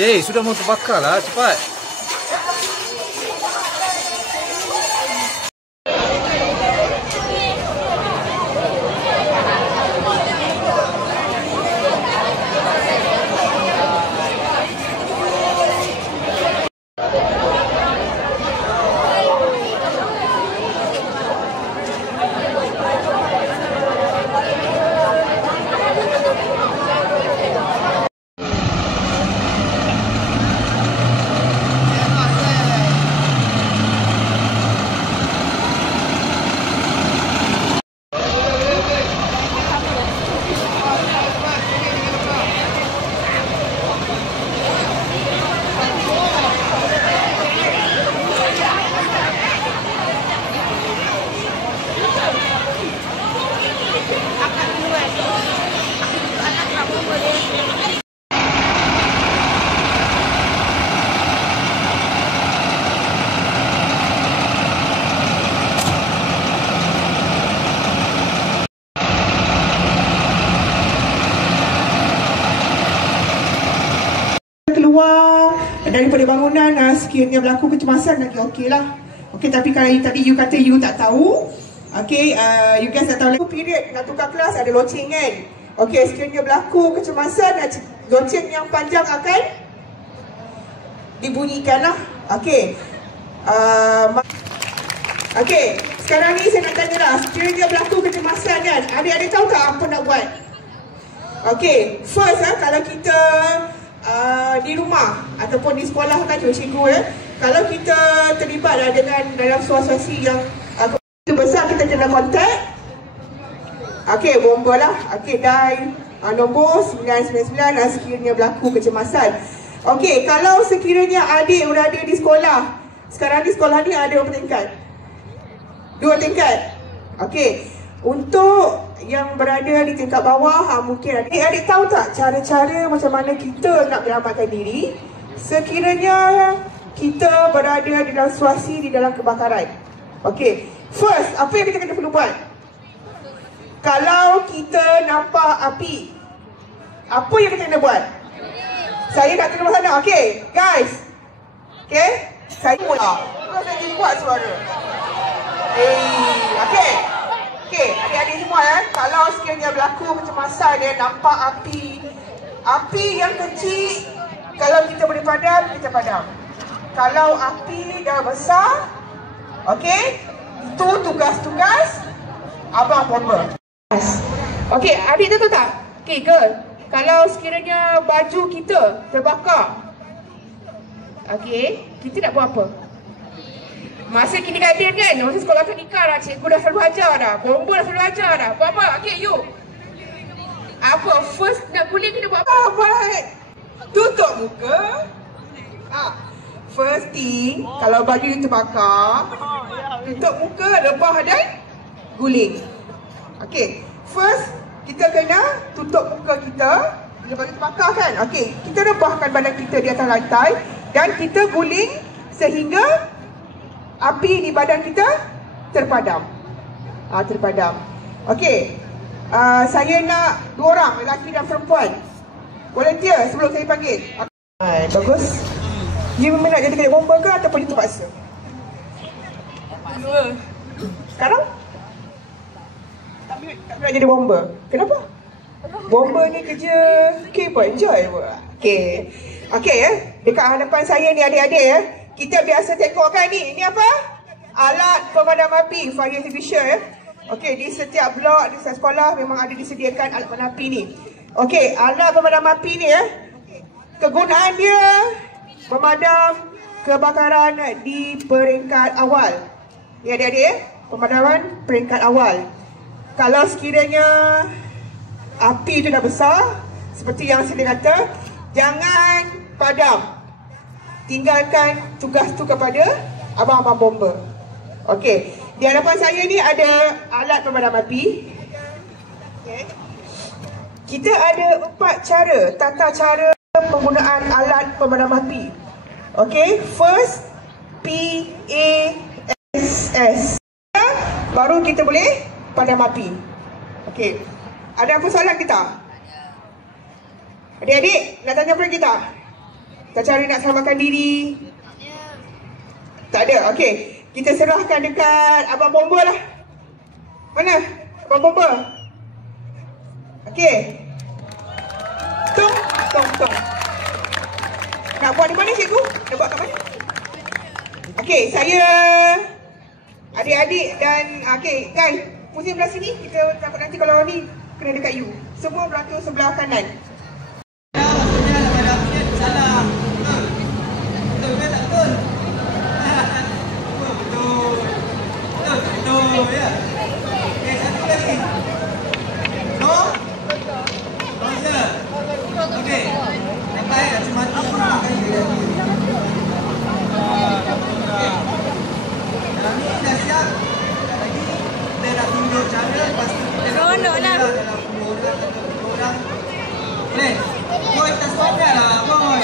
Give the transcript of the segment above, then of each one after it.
Dek, sudah mau terbakar lah, cepat. Keluar daripada bangunan, sekiranya berlaku kecemasan lagi okey lah. Okey, tapi kalau tadi you kata you tak tahu, okey, you guys tak tahu period nak tukar kelas ada loceng kan. Okey, sekiranya berlaku kecemasan, loceng yang panjang akan dibunyikan lah. Okey, okey, sekarang ni saya nak tanya lah, sekiranya berlaku kecemasan kan, adik-adik tahu tak apa nak buat? Okey, first kalau kita di rumah ataupun di sekolah kan cikgu kalau kita terlibat dengan dalam situasi yang besar, kita kena kontak bomba lah, dial nombor 999 sekiranya berlaku kecemasan. Kalau sekiranya adik berada di sekolah, sekarang di sekolah ni ada berapa tingkat? 2 tingkat. Untuk yang berada di tingkat bawah, mungkin adik tahu tak cara-cara macam mana kita nak menyelamatkan diri sekiranya kita berada di dalam situasi di dalam kebakaran? First, apa yang kita perlu buat? Kalau kita nampak api, apa yang kita kena buat? Saya nak tengok sana. Guys. Saya mula. Saya ingin buat suara. Adik-adik semua kalau sekiranya berlaku kecemasan nampak api yang kecil, kalau kita boleh padam, kita padam. Kalau api dah besar, itu tugas-tugas abang bomba. Adik tahu tak? Girl, kalau sekiranya baju kita terbakar, kita nak buat apa? Masa kindergarten kan, masa sekolah teknikal lah, cikgu dah selalu ajar dah, bomba dah selalu ajar dah. Buat apa? You apa? First nak guling kita buat apa? Buat tutup muka. First thing, kalau baju you terbakar, tutup muka, rebah dan guling. First kita kena tutup muka kita bila baju terbakar kan. Kita rebahkan badan kita di atas lantai dan kita guling sehingga api di badan kita terpadam. Saya nak 2 orang, lelaki dan perempuan, volunteer sebelum saya panggil. Bagus. You memang nak jadi kedai bomba ke ataupun itu terpaksa? Dua. Sekarang? Tak nak jadi bomba. Kenapa? Bomba ni kerja enjoy buat. Dekat hadapan saya ni adik-adik kita biasa tengok kan ni apa? Alat pemadam api, fire extinguisher di setiap blok, di setiap sekolah memang ada disediakan alat pemadam api ni. Alat pemadam api ni kegunaan dia memadam kebakaran di peringkat awal. Ni adik-adik pemadaman peringkat awal. Kalau sekiranya api itu dah besar, seperti yang saya kata, jangan padam. Tinggalkan tugas tu kepada abang-abang bomba. Di hadapan saya ni ada alat pemadam api. Kita ada 4 cara, tata cara penggunaan alat pemadam api. First, PASS. Baru kita boleh padam api. Ada apa soalan kita? Adik-adik nak tanya apa kita? Tak cari nak selamatkan diri? Tak ada. Okey. Kita serahkan dekat Abang Bomba lah. Mana? Abang Bomba. Okey. Tung. Nak buat di mana cikgu? Nak buat kat mana? Okey, saya adik-adik dan okey, guys, pusing belah sini. Kita takut nanti kalau ni kena dekat you. Semua beratur sebelah kanan. Salah. Betul ke tak betul? Betul ya. Okey, satu lagi. No? Ya. Okey. Sampai dah cuma mati makan dia. Dalam ni dah siap. Lagi kita nak tunjuk cara pasti kita seronok lah. Dalam 10 orang. Boleh. Boy, tak stopnya lah, boy.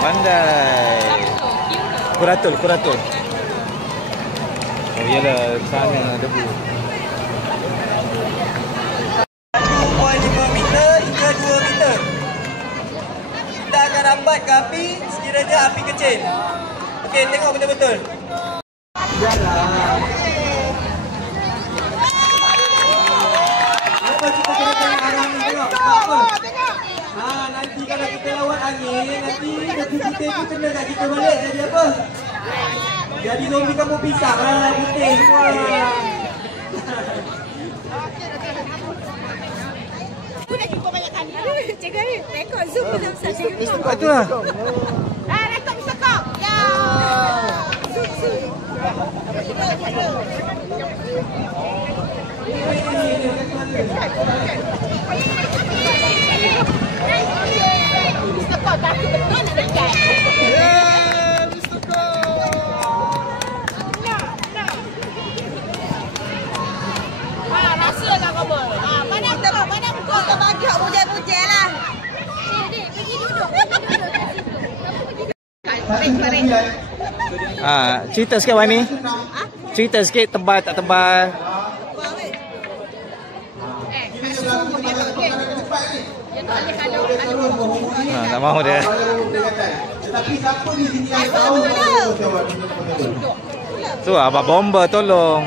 Pandai. Kuratul. Oh iyalah, sana debu. 2.5 meter hingga 2 meter. Kita akan rambat ke api sekiranya api kecil. Okey, tengok betul-betul. Yalah. Apa kita kena tengok arah ni, tengok. Apa? Nanti kalau kita lawan angin, nanti putih tu kena kat kita balik. Jadi apa? Jadi zombie kamu pisang lah, putih semua. Aku dah jumpa banyak kali. Cikgu ni, rekod zoom pun besar cikgu. Itulah. Rekod Mr. Kong. Ya. Mr. Kong takut betul nak dekat. Mr. Kong. Rahsiakan kamu. Mana kau tak bagi hak bujai-bujai lah. Pergi duduk. Cerita sikit Wani. Cerita sikit tebal tak tebal. Tak mahu dia. Tetapi siapa di sini yang tahu? Tu Abang Bomba tolong.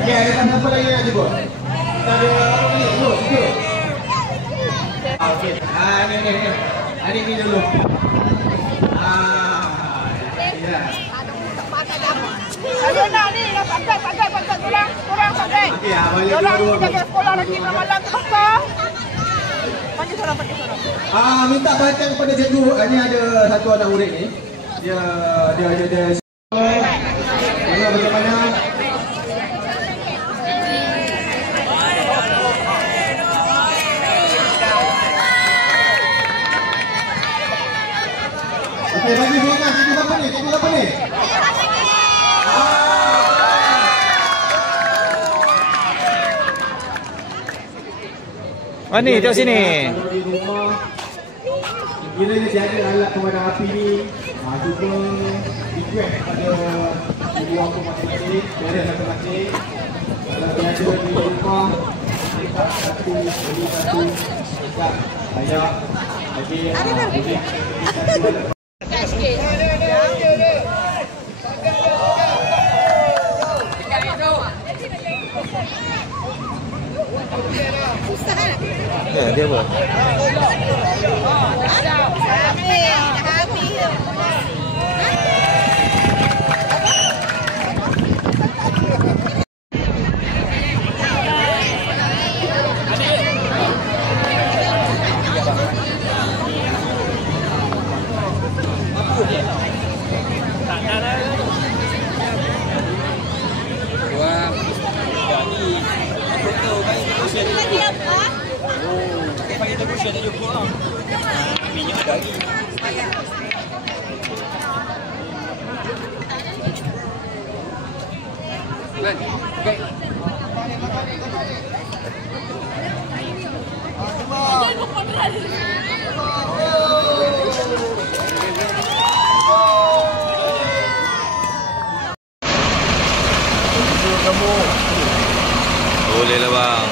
Okey, ada siapa lagi nak jemput? Kita ada ni, duduk. Okey. Ni. Adik ni dulu. Ya. Saya nak ni, nak pakai korang pakai. Okey, balik Korang dulu. ni jaga sekolah lagi malam tu pasal. Pakai korang. Minta bantuan kepada cikgu. Ni ada satu anak murid ni. Dia tengok bagaimana. Okey, bagi semangat. Cikgu siapa ni? Wani, tengok sini. Kalau di rumah, sekiranya tiada alat pemadam api ni, cuba request kepada ibu bapa masing-masing, tiada masing-masing. Kalau tiada di rumah, minta satu, beli satu, dekat ayah, bagi Dia apa? Dah habis. Boleh lah bang.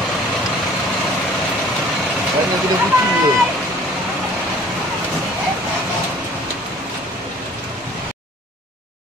Banyak kena kucing je.